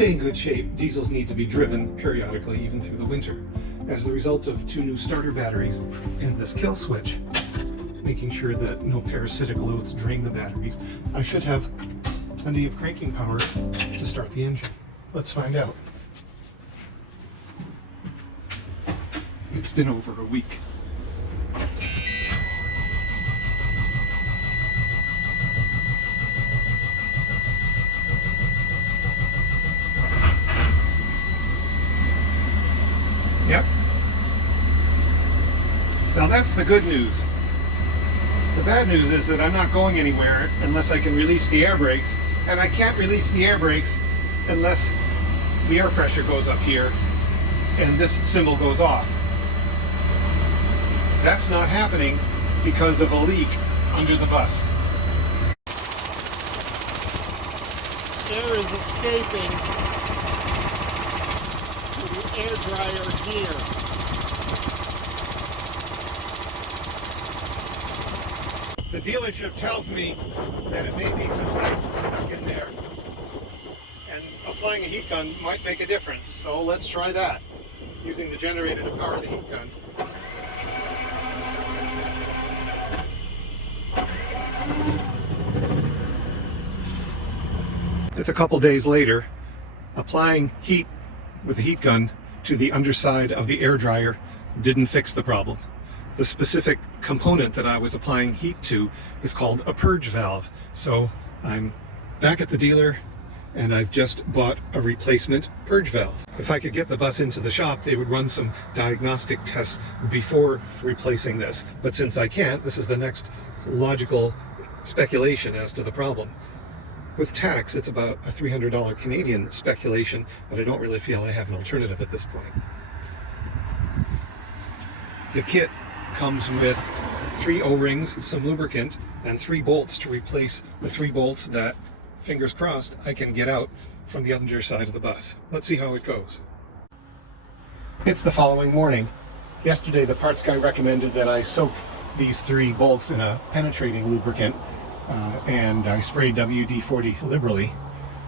stay in good shape, diesels need to be driven periodically, even through the winter. As the result of 2 new starter batteries and this kill switch, making sure that no parasitic loads drain the batteries, I should have plenty of cranking power to start the engine. Let's find out. It's been over a week. Yep. Now that's the good news. The bad news is that I'm not going anywhere unless I can release the air brakes, and I can't release the air brakes unless the air pressure goes up here and this symbol goes off. That's not happening because of a leak under the bus. Air is escaping to the air dryer here. The dealership tells me that it may be some ice stuck in there, and applying a heat gun might make a difference. So let's try that, using the generator to power the heat gun. It's a couple days later. Applying heat with the heat gun to the underside of the air dryer didn't fix the problem. The specific component that I was applying heat to is called a purge valve. So I'm back at the dealer and I've just bought a replacement purge valve. If I could get the bus into the shop, they would run some diagnostic tests before replacing this. But since I can't, this is the next logical speculation as to the problem. With tax, it's about a $300 Canadian speculation, but I don't really feel I have an alternative at this point. The kit comes with 3 O-rings, some lubricant, and 3 bolts to replace the 3 bolts that, fingers crossed, I can get out from the underside of the bus. Let's see how it goes. It's the following morning. Yesterday, the parts guy recommended that I soak these 3 bolts in a penetrating lubricant, and I sprayed WD-40 liberally.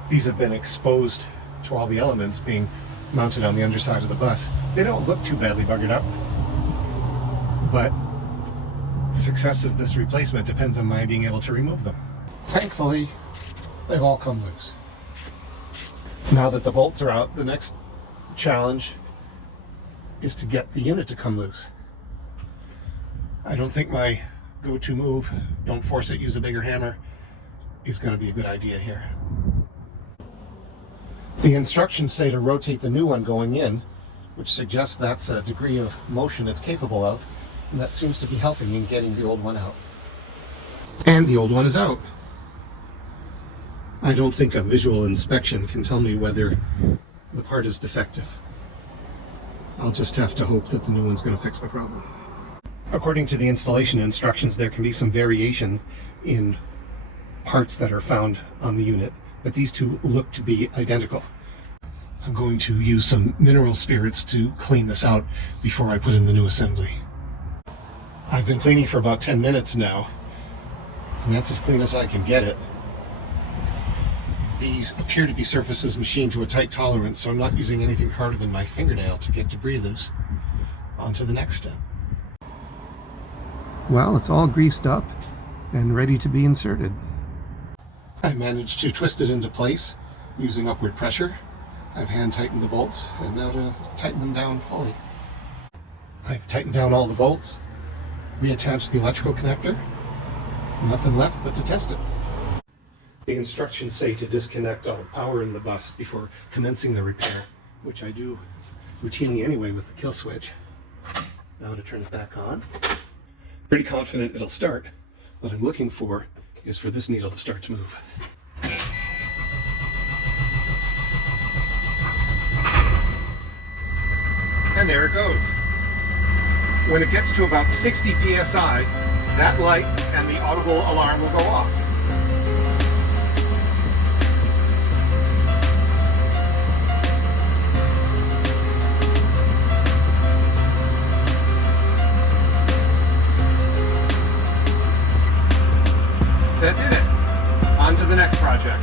These have been exposed to all the elements being mounted on the underside of the bus. They don't look too badly buggered up, but the success of this replacement depends on my being able to remove them. Thankfully, they've all come loose. Now that the bolts are out, the next challenge is to get the unit to come loose. I don't think my go-to move, don't force it, use a bigger hammer, is going to be a good idea here. The instructions say to rotate the new one going in, which suggests that's a degree of motion it's capable of, and that seems to be helping in getting the old one out. And the old one is out. I don't think a visual inspection can tell me whether the part is defective. I'll just have to hope that the new one's going to fix the problem. According to the installation instructions, there can be some variations in parts that are found on the unit, but these two look to be identical. I'm going to use some mineral spirits to clean this out before I put in the new assembly. I've been cleaning for about 10 minutes now, and that's as clean as I can get it. These appear to be surfaces machined to a tight tolerance, so I'm not using anything harder than my fingernail to get debris loose. On to the next step. Well, it's all greased up and ready to be inserted. I managed to twist it into place using upward pressure. I've hand tightened the bolts, and now to tighten them down fully. I've tightened down all the bolts, reattached the electrical connector. Nothing left but to test it. The instructions say to disconnect all power in the bus before commencing the repair, which I do routinely anyway with the kill switch. Now to turn it back on. Pretty confident it'll start. What I'm looking for is for this needle to start to move. And there it goes. When it gets to about 60 psi, that light and the audible alarm will go off. That did it. On to the next project.